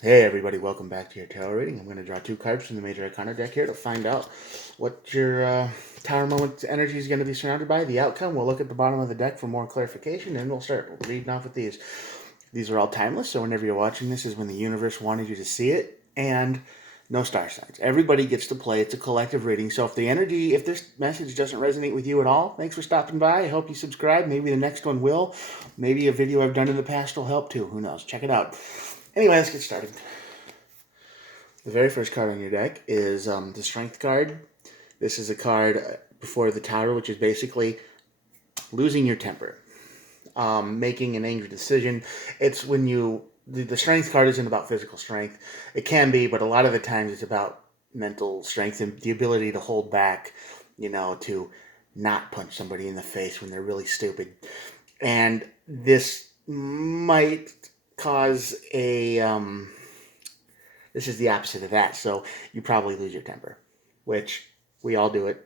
Hey everybody, welcome back to your tarot reading. I'm going to draw two cards from the Major Arcana deck here to find out what your Tower Moment energy is going to be surrounded by, the outcome. We'll look at the bottom of the deck for more clarification, and we'll start reading off with these. These are all timeless, so whenever you're watching this is when the universe wanted you to see it, and no star signs. Everybody gets to play. It's a collective reading, so if this message doesn't resonate with you at all, thanks for stopping by. I hope you subscribe. Maybe the next one will. Maybe a video I've done in the past will help too. Who knows? Check it out. Anyway, let's get started. The very first card on your deck is the Strength card. This is a card before the Tower, which is basically losing your temper, making an angry decision. It's when the Strength card isn't about physical strength. It can be, but a lot of the times it's about mental strength and the ability to hold back, to not punch somebody in the face when they're really stupid. And this might cause this is the opposite of that. So you probably lose your temper, which we all do it.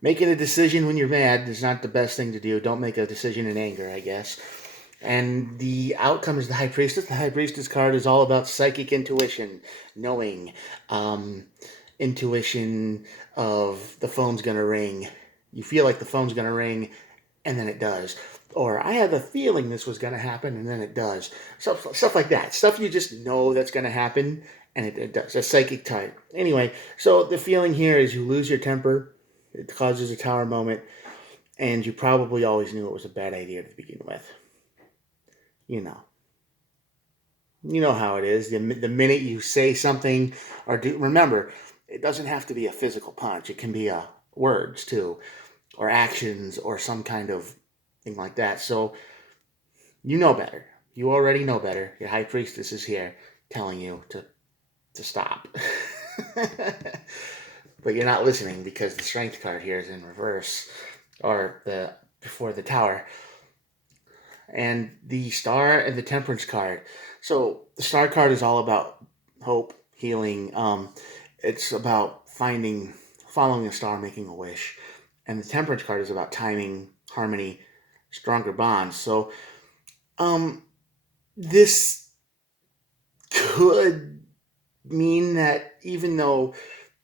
Making a decision when you're mad is not the best thing to do. Don't make a decision in anger, I guess. And the outcome is the High Priestess. The High Priestess card is all about psychic intuition, knowing, intuition of the phone's going to ring. You feel like the phone's going to ring, and then it does. Or I have a feeling this was going to happen, and then it does. Stuff like that. Stuff you just know that's going to happen, and it does. A psychic type. Anyway, so the feeling here is you lose your temper. It causes a Tower moment, and you probably always knew it was a bad idea to begin with. You know. You know how it is. The minute you say something or do, remember, it doesn't have to be a physical punch. It can be words too, or actions, or some kind of thing like that. So you know better. You already know better. Your High Priestess is here telling you to stop. But you're not listening because the Strength card here is in reverse, or the before the Tower, and the Star and the Temperance card. So the Star card is all about hope, healing. It's about following a star, making a wish, and the Temperance card is about timing, harmony, stronger bonds. So, this could mean that even though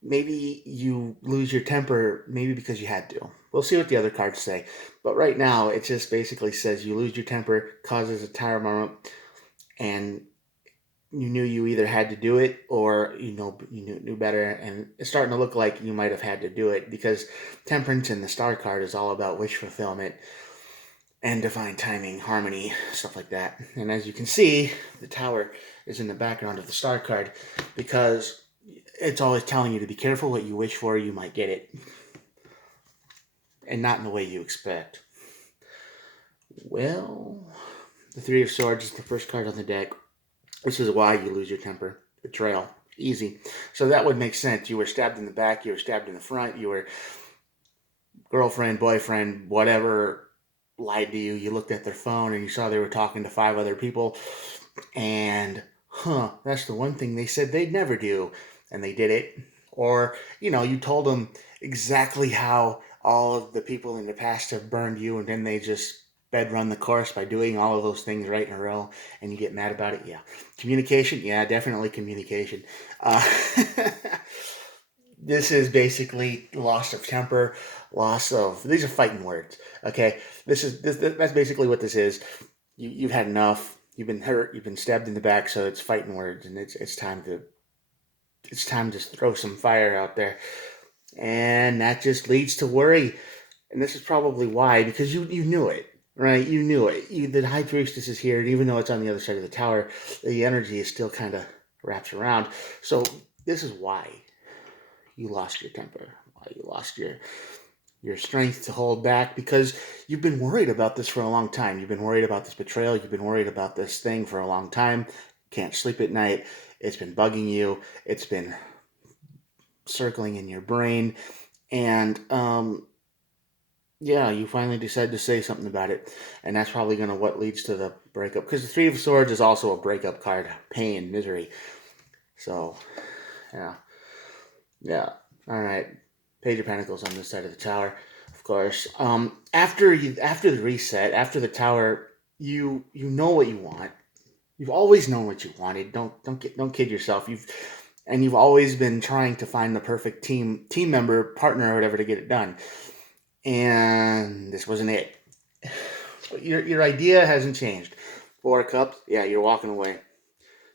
maybe you lose your temper, maybe because you had to. We'll see what the other cards say. But right now, it just basically says you lose your temper, causes a Tower moment, and you knew you either had to do it or you knew better, and it's starting to look like you might have had to do it because Temperance in the Star card is all about wish fulfillment and divine timing, harmony, stuff like that. And as you can see, the Tower is in the background of the Star card because it's always telling you to be careful what you wish for, you might get it. And not in the way you expect. Well, the Three of Swords is the first card on the deck. This is why you lose your temper. Betrayal. Easy. So that would make sense. You were stabbed in the back, you were stabbed in the front, you were girlfriend, boyfriend, whatever lied to you. You looked at their phone and you saw they were talking to 5 other people. And, that's the one thing they said they'd never do. And they did it. Or, you told them exactly how all of the people in the past have burned you, and then they just bed run the course by doing all of those things right in a row, and you get mad about it. Yeah. Communication. Yeah, definitely communication. Uh, this is basically loss of temper, these are fighting words. Okay. That's basically what this is. You've had enough. You've been hurt. You've been stabbed in the back. So it's fighting words, and it's time to throw some fire out there. And that just leads to worry. And this is probably why, because you knew it, right? You knew it. The High Priestess is here, and even though it's on the other side of the Tower, the energy is still kind of wraps around. So this is why you lost your temper, why you lost your strength to hold back, because you've been worried about this for a long time. You've been worried about this betrayal. You've been worried about this thing for a long time. Can't sleep at night. It's been bugging you. It's been circling in your brain. And yeah, you finally decide to say something about it. And that's probably going to what leads to the breakup. Because the Three of Swords is also a breakup card. Pain, misery. So, yeah. Yeah. All right. Page of Pentacles on this side of the Tower, of course. After the reset, after the Tower, you know what you want. You've always known what you wanted. Don't kid yourself. You've always been trying to find the perfect team member, partner, or whatever to get it done. And this wasn't it. But your idea hasn't changed. 4 cups, yeah, you're walking away.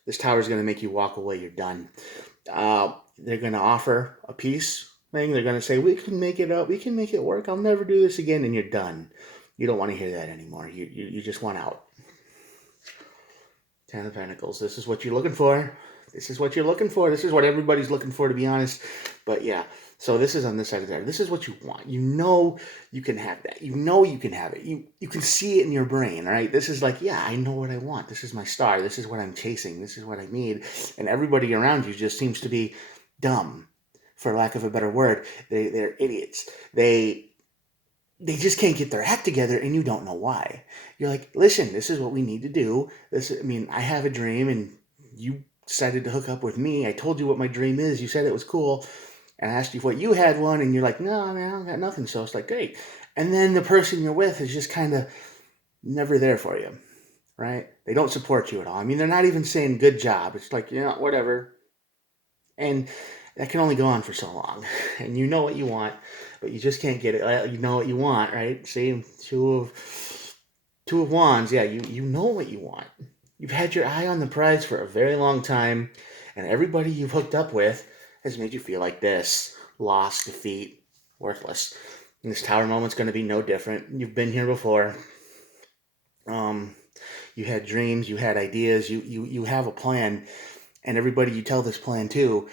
This tower is going to make you walk away. You're done. They're going to offer a peace thing. They're going to say, we can make it up. We can make it work. I'll never do this again. And you're done. You don't want to hear that anymore. You just want out. 10 of Pentacles. This is what you're looking for. This is what you're looking for. This is what everybody's looking for, to be honest. But yeah, so this is on this side of there. This is what you want. You know you can have that. You know you can have it. You can see it in your brain, right? This is like, yeah, I know what I want. This is my star. This is what I'm chasing. This is what I need. And everybody around you just seems to be dumb, for lack of a better word. They're idiots. They just can't get their act together, and you don't know why. You're like, listen, this is what we need to do. I have a dream, and you decided to hook up with me. I told you what my dream is. You said it was cool. And I asked you what you had one, and you're like, no, man, I don't got nothing. So it's like, great. And then the person you're with is just kind of never there for you, right? They don't support you at all. I mean, they're not even saying good job. It's like, yeah, whatever. And that can only go on for so long. And you know what you want, but you just can't get it. You know what you want, right? See, two of wands. Yeah, you know what you want. You've had your eye on the prize for a very long time, and everybody you've hooked up with has made you feel like this. Lost, defeat, worthless. And this tower moment's going to be no different. You've been here before. You had dreams, you had ideas, you have a plan, and everybody you tell this plan to,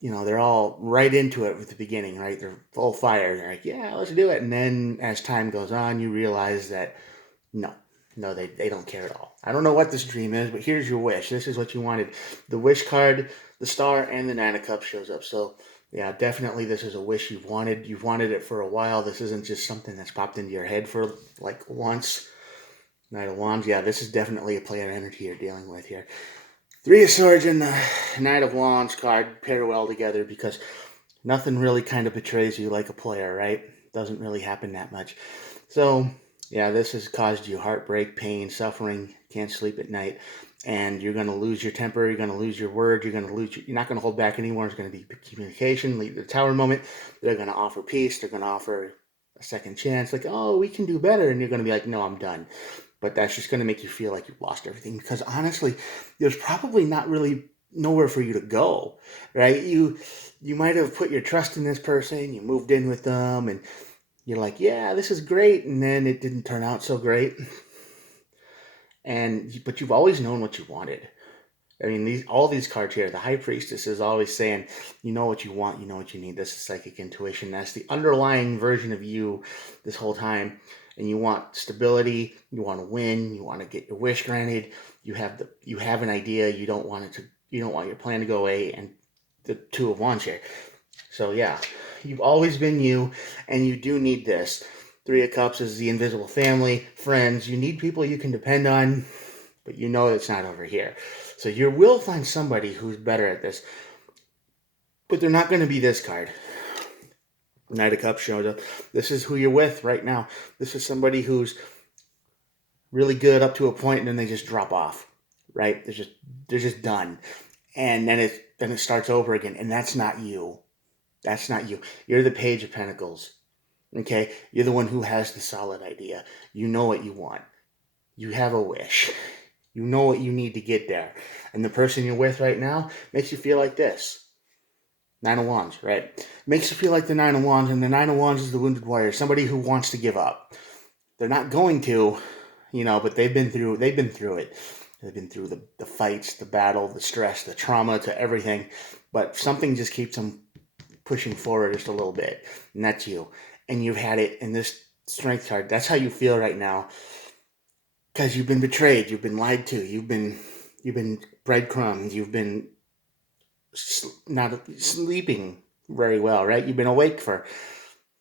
they're all right into it at the beginning, right? They're full fire. They're like, yeah, let's do it. And then as time goes on, you realize that no, they don't care at all. I don't know what this dream is, but here's your wish. This is what you wanted. The wish card, the star, and the 9 of Cups shows up. So yeah, definitely this is a wish you've wanted. You've wanted it for a while. This isn't just something that's popped into your head for like once. Knight of Wands, yeah, this is definitely a player energy you're dealing with here. 3 of Swords and the Knight of Wands card pair well together because nothing really kind of betrays you like a player, right? Doesn't really happen that much. So yeah, this has caused you heartbreak, pain, suffering, can't sleep at night, and you're going to lose your temper, you're going to lose your word, you're not going to hold back anymore. It's going to be communication, leave the tower moment. They're going to offer peace, they're going to offer a second chance, like, oh, we can do better, and you're going to be like, no, I'm done. But that's just going to make you feel like you've lost everything because honestly, there's probably not really nowhere for you to go, right? You might have put your trust in this person, you moved in with them, and you're like, yeah, this is great, and then it didn't turn out so great. But you've always known what you wanted. I mean, all these cards here, the High Priestess is always saying, you know what you want, you know what you need. This is psychic intuition. That's the underlying version of you this whole time. And you want stability, you want to win, you want to get your wish granted. You have an idea, you don't want your plan to go away, and the 2 of Wands here. So yeah, you've always been you, and you do need this. 3 of Cups is the invisible family, friends. You need people you can depend on, but you know it's not over here. So you will find somebody who's better at this, but they're not going to be this card. Knight of Cups shows up. This is who you're with right now. This is somebody who's really good up to a point, and then they just drop off, right? They're just done, and then it starts over again, and that's not you. That's not you. You're the Page of Pentacles. Okay, you're the one who has the solid idea. You know what you want. You have a wish. You know what you need to get there. And the person you're with right now makes you feel like this. 9 of Wands, right? Makes you feel like the 9 of Wands, and the 9 of Wands is the wounded warrior, somebody who wants to give up. They're not going to, but they've been through it. They've been through the fights, the battle, the stress, the trauma, to everything. But something just keeps them pushing forward just a little bit. And that's you. And you've had it in this Strength card. That's how you feel right now. Because you've been betrayed, you've been lied to, you've been breadcrumbed, you've been not sleeping very well, right? You've been awake for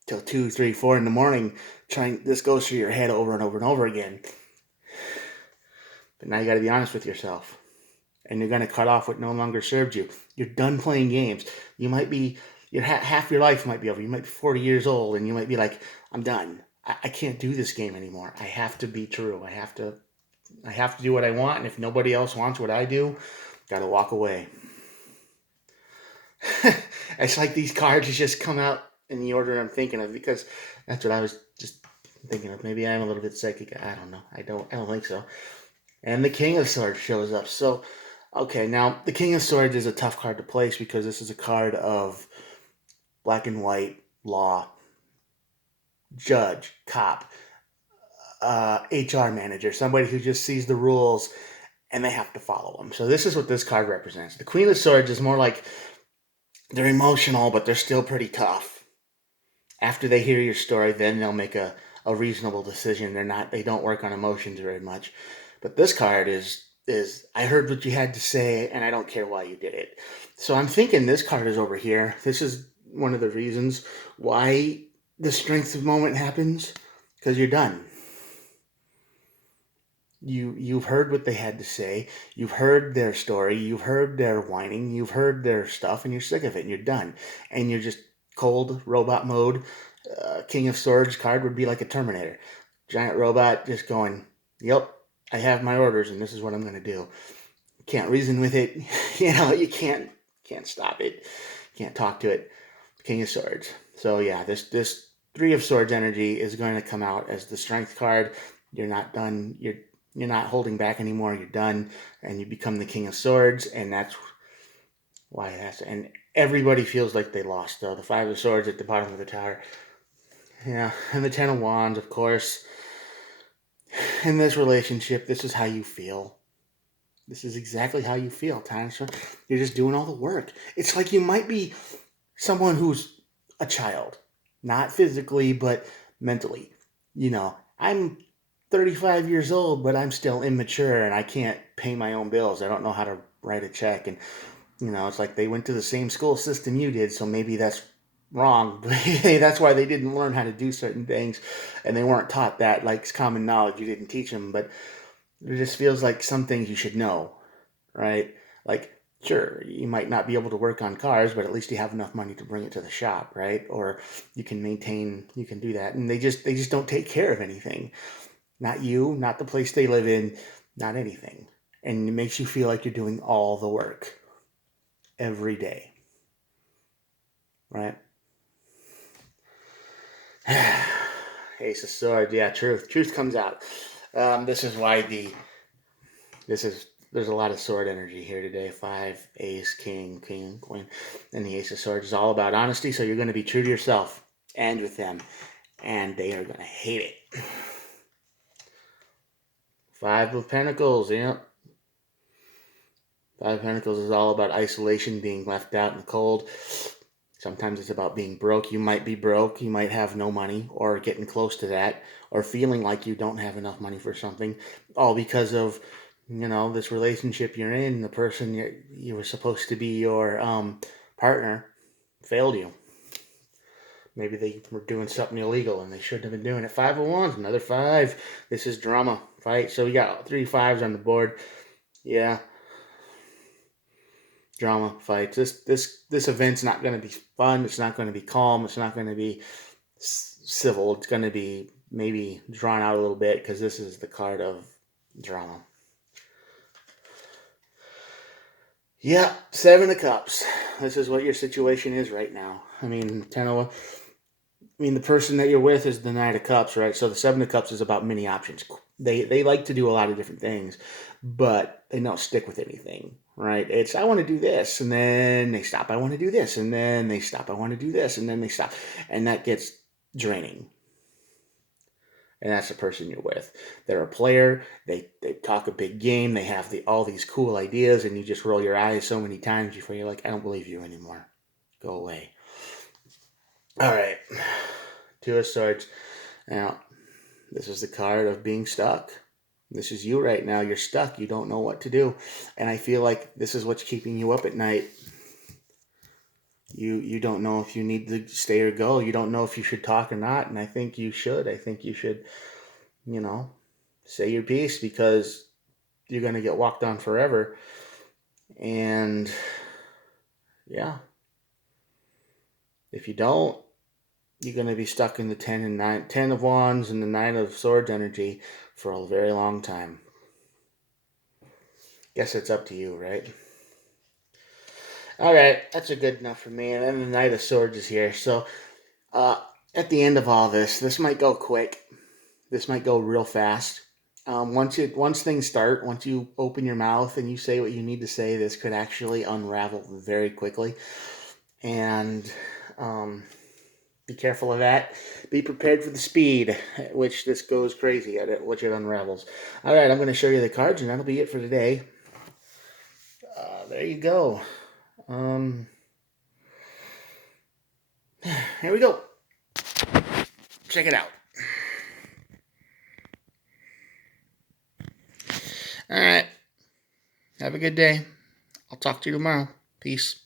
till 2, 3, 4 in the morning, this goes through your head over and over and over again. But now you got to be honest with yourself, and you're going to cut off what no longer served you. You're done playing games. You might be, half your life might be over. You might be 40 years old, and you might be like, I'm done. I can't do this game anymore. I have to be true. I have to I have to do what I want, and if nobody else wants what I do, gotta walk away. It's like these cards just come out in the order I'm thinking of, because that's what I was just thinking of. Maybe I'm a little bit psychic. I don't know. I don't think so. And the King of Swords shows up. So, okay, now the King of Swords is a tough card to place because this is a card of black and white law, judge, cop, HR manager, somebody who just sees the rules and they have to follow them. So this is what this card represents. The Queen of Swords is more like they're emotional, but they're still pretty tough. After they hear your story, then they'll make a reasonable decision. They don't work on emotions very much. But this card is I heard what you had to say and I don't care why you did it. So I'm thinking this card is over here. This is one of the reasons why the strength of moment happens, because you're done. You've heard what they had to say. You've heard their story. You've heard their whining. You've heard their stuff, and you're sick of it. And you're done. And you're just cold robot mode. King of Swords card would be like a Terminator, giant robot just going, "Yep, I have my orders, and this is what I'm going to do." Can't reason with it. You can't stop it. Can't talk to it. King of Swords. So yeah, this Three of Swords energy is going to come out as the strength card. You're not done. You're not holding back anymore. You're done, and you become the King of Swords, and that's why it has to. And everybody feels like they lost, though. The Five of Swords at the bottom of the tower. Yeah, and the Ten of Wands, of course. In this relationship, this is how you feel. This is exactly how you feel, Tyler. You're just doing all the work. It's like you might be someone who's a child, not physically, but mentally. I'm 35 years old, but I'm still immature and I can't pay my own bills. I don't know how to write a check. And, it's like they went to the same school system you did, so maybe that's wrong. But that's why they didn't learn how to do certain things. And they weren't taught that. Like, it's common knowledge. You didn't teach them. But it just feels like some things you should know, right? Like, sure, you might not be able to work on cars, but at least you have enough money to bring it to the shop, right? Or you can do that. And they just don't take care of anything. Not you, not the place they live in, not anything. And it makes you feel like you're doing all the work every day, right? Ace of Swords, yeah, truth comes out. This is why there's a lot of sword energy here today. 5, Ace, King, Queen, and the Ace of Swords is all about honesty. So you're going to be true to yourself and with them, and they are going to hate it. 5 of Pentacles, yeah. 5 of Pentacles is all about isolation, being left out in the cold. Sometimes it's about being broke. You might be broke. You might have no money, or getting close to that, or feeling like you don't have enough money for something, all because of this relationship you're in. The person you were supposed to be your partner failed you. Maybe they were doing something illegal and they shouldn't have been doing it. 5 of Wands, another 5. This is drama, fight. So we got 3 5s on the board. Yeah. Drama, fights. This event's not going to be fun. It's not going to be calm. It's not going to be civil. It's going to be maybe drawn out a little bit, because this is the card of drama. Yeah, 7 of Cups. This is what your situation is right now. The person that you're with is the Knight of Cups, right? So the 7 of Cups is about many options. They like to do a lot of different things, but they don't stick with anything, right? It's, I want to do this, and then they stop. I want to do this, and then they stop. I want to do this, and then they stop. And that gets draining. And that's the person you're with. They're a player. They talk a big game. They have all these cool ideas, and you just roll your eyes so many times before you're like, I don't believe you anymore. Go away. All right. 2 of Swords. Now, this is the card of being stuck. This is you right now. You're stuck. You don't know what to do. And I feel like this is what's keeping you up at night. You don't know if you need to stay or go. You don't know if you should talk or not. And I think you should. I think you should, say your piece, because you're going to get walked on forever. And yeah, if you don't, you're going to be stuck in the 10 of Wands and the 9 of Swords energy for a very long time. Guess it's up to you, right? All right, that's a good enough for me. And then the Knight of Swords is here. So uh, at the end of all this, this might go quick. This might go real fast. Once things start, once you open your mouth and you say what you need to say, this could actually unravel very quickly. And um, be careful of that. Be prepared for the speed at which this goes crazy, at it, which it unravels. All right, I'm going to show you the cards, and that'll be it for today. There you go. Um, here we go. Check it out. All right. Have a good day. I'll talk to you tomorrow. Peace.